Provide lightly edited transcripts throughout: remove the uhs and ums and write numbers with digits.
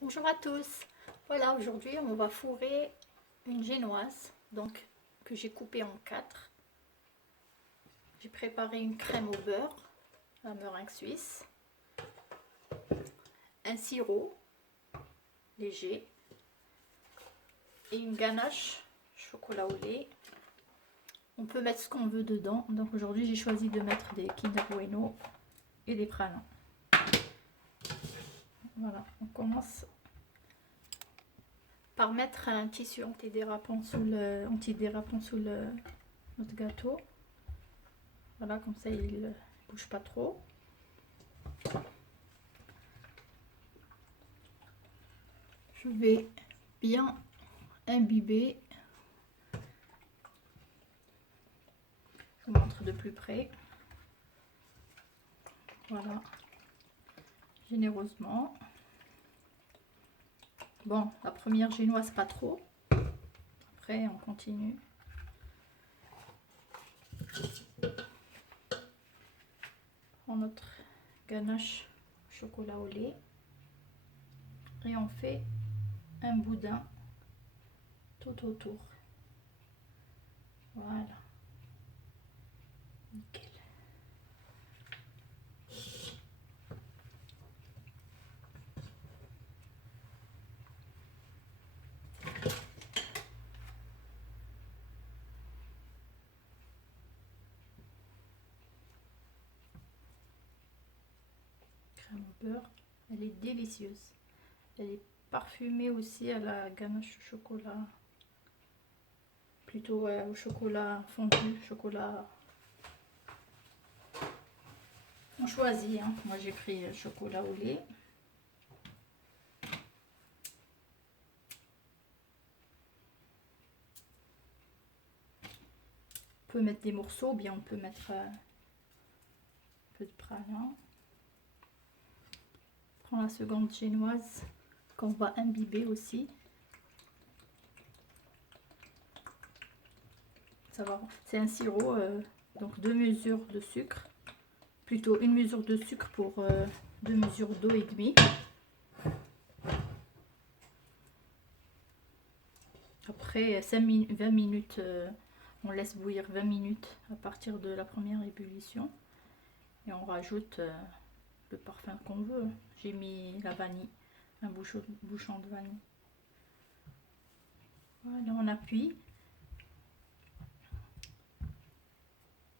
Bonjour à tous. Voilà, aujourd'hui on va fourrer une génoise donc que j'ai coupée en 4. J'ai préparé une crème au beurre, la meringue suisse, un sirop léger et une ganache chocolat au lait. On peut mettre ce qu'on veut dedans. Donc aujourd'hui j'ai choisi de mettre des Kinder Bueno et des pralins. Voilà, on commence par mettre un tissu antidérapant sous notre gâteau. Voilà, comme ça il ne bouge pas trop. Je vais bien imbiber. Je vous montre de plus près. Voilà, généreusement. Bon, la première génoise pas trop. Après, on continue. On prend notre ganache chocolat au lait et on fait un boudin tout autour. Voilà. Nickel. Crème au beurre, elle est délicieuse. Elle est parfumée aussi à la ganache au chocolat. Plutôt au chocolat fondu, chocolat. On choisit, hein. Moi j'ai pris chocolat au lait. On peut mettre des morceaux, bien on peut mettre un peu de pralin. On prend la seconde génoise qu'on va imbiber aussi. C'est un sirop, donc 2 mesures de sucre, plutôt une mesure de sucre pour 2 mesures d'eau et demie. Après 20 minutes, on laisse bouillir 20 minutes à partir de la première ébullition et on rajoute le parfum qu'on veut. J'ai mis la vanille, un bouchon de vanille. Voilà, on appuie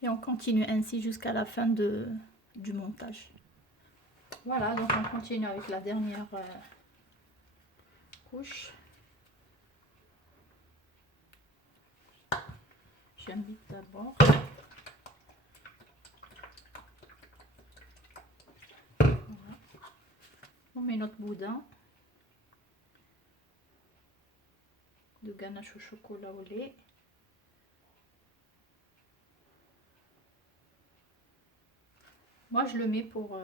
et on continue ainsi jusqu'à la fin du montage. Voilà, donc on continue avec la dernière couche. J'invite d'abord. Voilà. On met notre boudin de ganache au chocolat au lait. Moi je le mets pour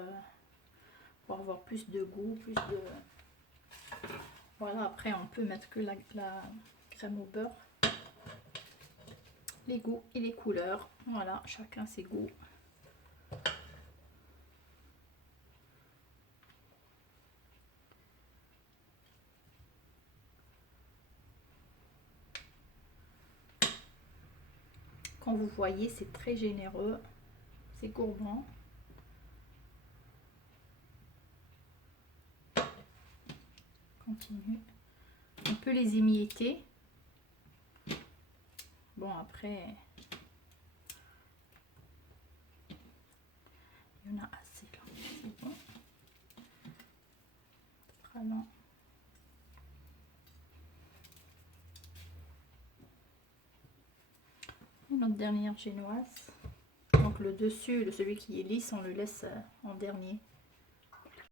avoir plus de goût, plus de... Voilà, après on peut mettre que la crème au beurre. Les goûts et les couleurs, voilà, chacun ses goûts. Quand vous voyez, c'est très généreux, c'est gourmand. Continue. On peut les émietter. Bon, après, il y en a assez là, c'est bon. Vraiment. Notre dernière génoise. Donc le dessus, celui qui est lisse, on le laisse en dernier